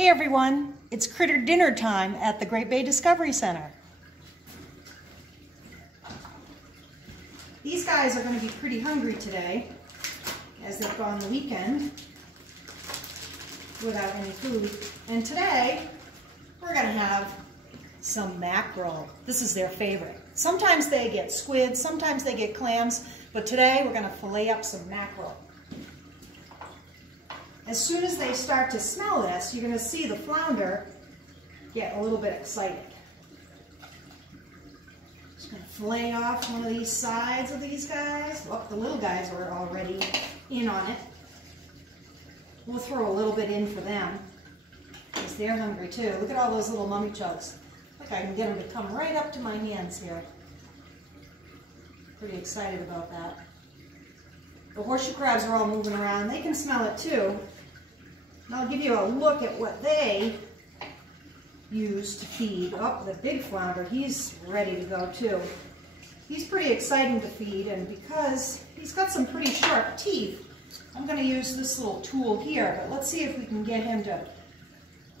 Hey everyone, it's critter dinner time at the Great Bay Discovery Center. These guys are going to be pretty hungry today as they've gone the weekend without any food. And today we're going to have some mackerel. This is their favorite. Sometimes they get squid, sometimes they get clams, but today we're going to fillet up some mackerel. As soon as they start to smell this, you're going to see the flounder get a little bit excited. Just going to fillet off one of these sides of these guys. Look, the little guys are already in on it. We'll throw a little bit in for them because they're hungry too. Look at all those little mummy chugs. Look, I can get them to come right up to my hands here. Pretty excited about that. The horseshoe crabs are all moving around. They can smell it too. And I'll give you a look at what they use to feed. Oh, the big flounder, he's ready to go too. He's pretty exciting to feed, and because he's got some pretty sharp teeth, I'm going to use this little tool here, but let's see if we can get him to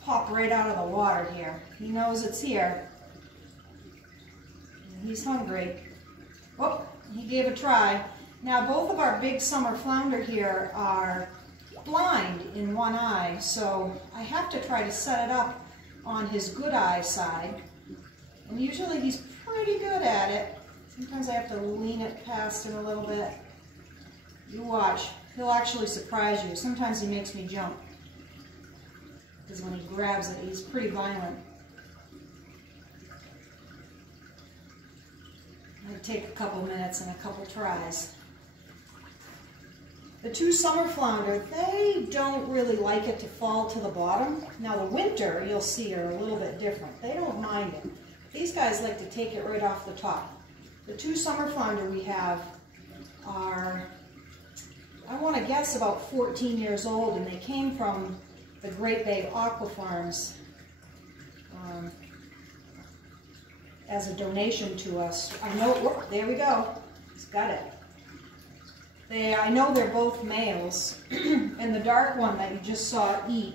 pop right out of the water here. He knows it's here. And he's hungry. Oh, he gave a try. Now both of our big summer flounder here are blind in one eye, so I have to try to set it up on his good eye side. And usually he's pretty good at it. Sometimes I have to lean it past him a little bit. You watch. He'll actually surprise you. Sometimes he makes me jump, because when he grabs it, he's pretty violent. It'd take a couple minutes and a couple tries. The two summer flounder, they don't really like it to fall to the bottom. Now the winter, you'll see, are a little bit different. They don't mind it. These guys like to take it right off the top. The two summer flounder we have are, I want to guess, about 14 years old, and they came from the Great Bay Aqua Farms as a donation to us. I know, whoop, there we go, he's got it. I know they're both males, and the dark one that you just saw eat,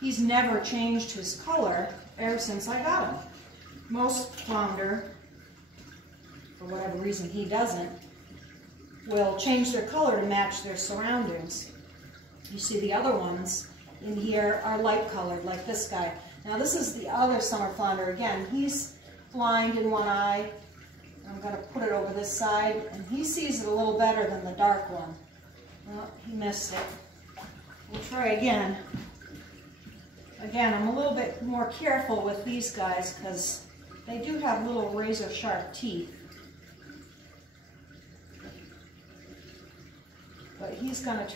he's never changed his color ever since I got him. Most flounder, for whatever reason he doesn't, will change their color to match their surroundings. You see the other ones in here are light colored, like this guy. Now this is the other summer flounder. Again, he's blind in one eye. I'm going to put it over this side, and he sees it a little better than the dark one. Well, he missed it. We'll try again. Again, I'm a little bit more careful with these guys because they do have little razor sharp teeth. But he's going to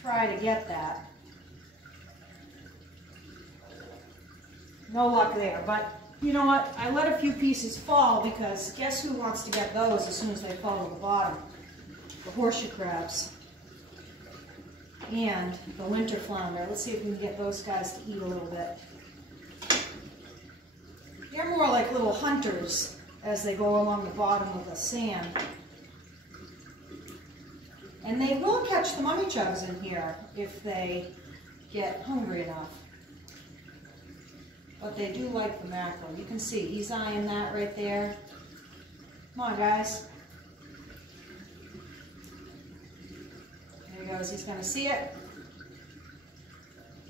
try to get that. No luck there, but you know what? I let a few pieces fall because guess who wants to get those as soon as they fall to the bottom? The horseshoe crabs and the winter flounder. Let's see if we can get those guys to eat a little bit. They're more like little hunters as they go along the bottom of the sand. And they will catch the mummy chugs in here if they get hungry enough. But they do like the mackerel. You can see he's eyeing that right there. Come on, guys. There he goes. He's going to see it.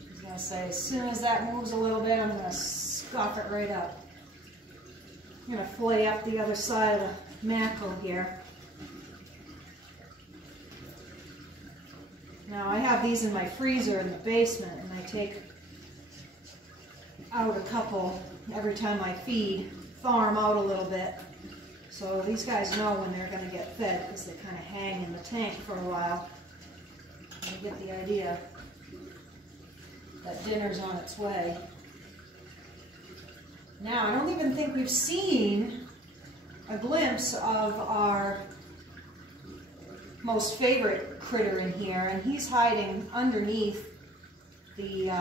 He's going to say, as soon as that moves a little bit, I'm going to scoff it right up. I'm going to fillet up the other side of the mackerel here. Now, I have these in my freezer in the basement, and I take out a couple every time I feed, thaw them out a little bit. So these guys know when they're going to get fed because they kind of hang in the tank for a while. You get the idea that dinner's on its way. Now, I don't even think we've seen a glimpse of our most favorite critter in here, and he's hiding underneath the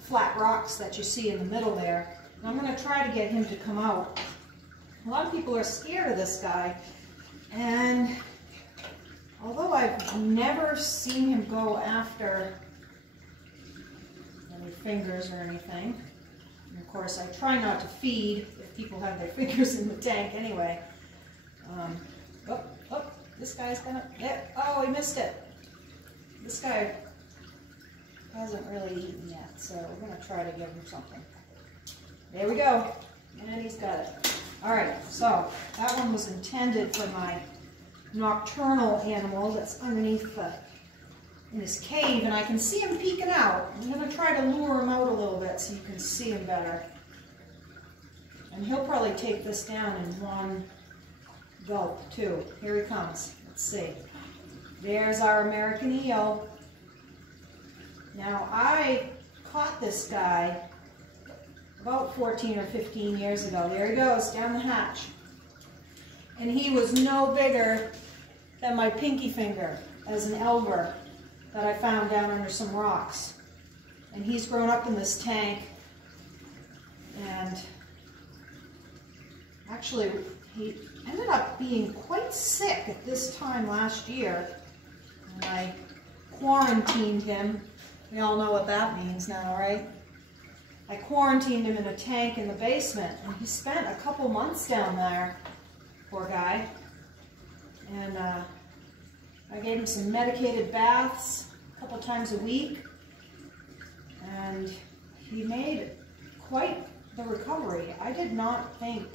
flat rocks that you see in the middle there. And I'm going to try to get him to come out. A lot of people are scared of this guy, and although I've never seen him go after any fingers or anything. And of course, I try not to feed if people have their fingers in the tank anyway. This guy's gonna, yeah, oh, he missed it. This guy hasn't really eaten yet, so we're gonna try to give him something. There we go, and he's got it. All right, so that one was intended for my nocturnal animal that's underneath in his cave, and I can see him peeking out. I'm gonna try to lure him out a little bit so you can see him better. And he'll probably take this down in one gulp too. Here he comes. Let's see. There's our American eel. Now I caught this guy about 14 or 15 years ago. There he goes, down the hatch. And he was no bigger than my pinky finger as an elver that I found down under some rocks. And he's grown up in this tank, and actually he ended up being quite sick at this time last year, and I quarantined him. We all know what that means now, right? I quarantined him in a tank in the basement, and he spent a couple months down there, poor guy. And I gave him some medicated baths a couple times a week, and he made quite the recovery. I did not think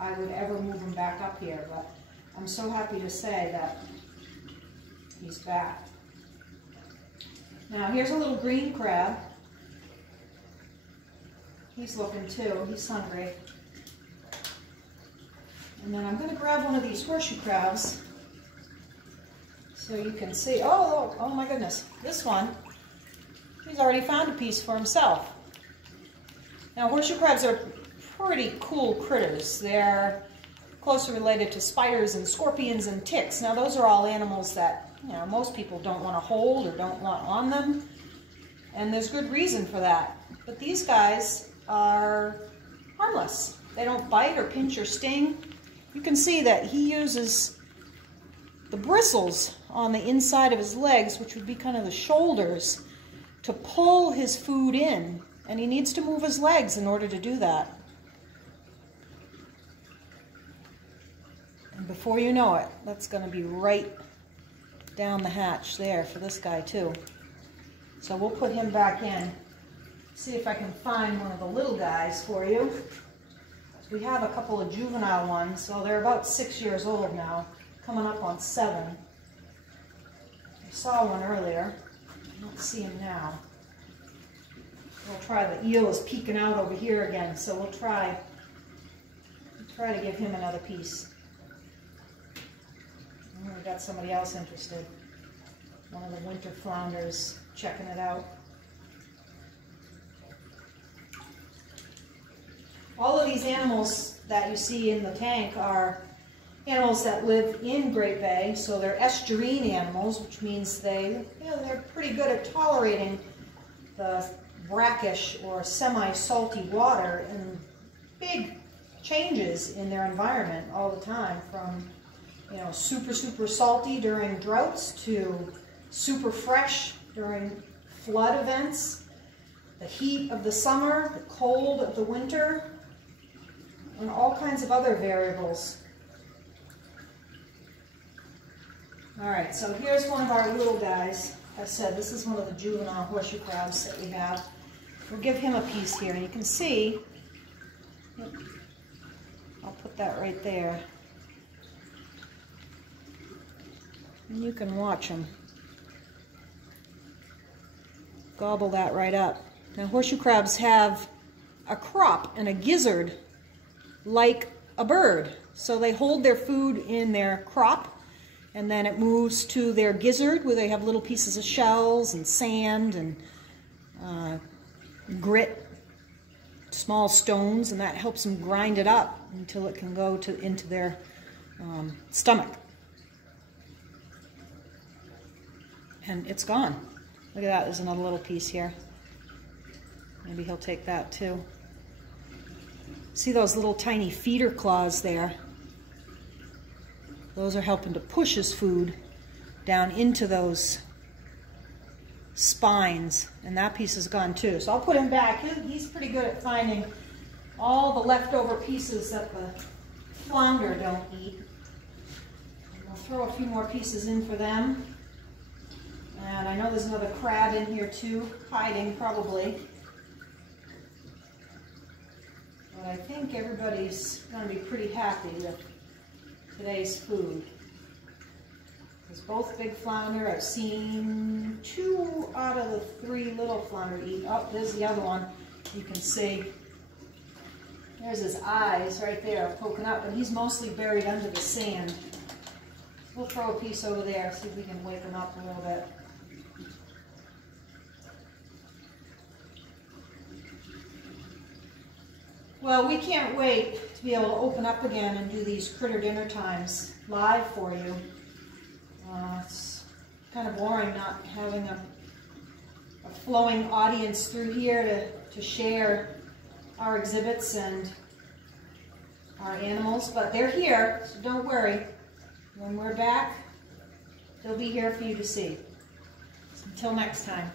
I would ever move him back up here, but I'm so happy to say that he's back. Now here's a little green crab. He's looking too, he's hungry. And then I'm going to grab one of these horseshoe crabs so you can see. Oh my goodness, this one, he's already found a piece for himself. Now horseshoe crabs are pretty cool critters. They're closely related to spiders and scorpions and ticks. Now those are all animals that, you know, most people don't want to hold or don't want on them, and there's good reason for that. But these guys are harmless. They don't bite or pinch or sting. You can see that he uses the bristles on the inside of his legs, which would be kind of the shoulders, to pull his food in, and he needs to move his legs in order to do that. And before you know it, that's going to be right down the hatch there for this guy too. So we'll put him back in. See if I can find one of the little guys for you. We have a couple of juvenile ones, so they're about 6 years old now, coming up on 7. I saw one earlier. I don't see him now. We'll try, the eel is peeking out over here again, so we'll try to give him another piece. And we've got somebody else interested. One of the winter flounders checking it out. All of these animals that you see in the tank are animals that live in Great Bay, so they're estuarine animals, which means they're pretty good at tolerating the brackish or semi-salty water and big changes in their environment all the time, from super salty during droughts to super fresh during flood events, the heat of the summer, the cold of the winter, and all kinds of other variables. All right, so here's one of our little guys. Like I said, this is one of the juvenile horseshoe crabs that we have. We'll give him a piece here, and you can see, I'll put that right there, and you can watch him gobble that right up. Now horseshoe crabs have a crop and a gizzard like a bird. So they hold their food in their crop, and then it moves to their gizzard, where they have little pieces of shells and sand and grit, small stones, and that helps them grind it up until it can go into their stomach. And it's gone. Look at that, there's another little piece here. Maybe he'll take that too. See those little tiny feeder claws there? Those are helping to push his food down into those spines, and that piece is gone too. So I'll put him back. He's pretty good at finding all the leftover pieces that the flounder don't eat. And I'll throw a few more pieces in for them. And I know there's another crab in here too, hiding probably. But I think everybody's going to be pretty happy with today's food. Because both big flounder, I've seen 2 out of the 3 little flounder eat. Oh, there's the other one. You can see. There's his eyes right there poking up, but he's mostly buried under the sand. We'll throw a piece over there, see if we can wake him up a little bit. Well, we can't wait to be able to open up again and do these critter dinner times live for you. It's kind of boring not having a flowing audience through here to share our exhibits and our animals, but they're here, so don't worry. When we're back, they'll be here for you to see. Until next time.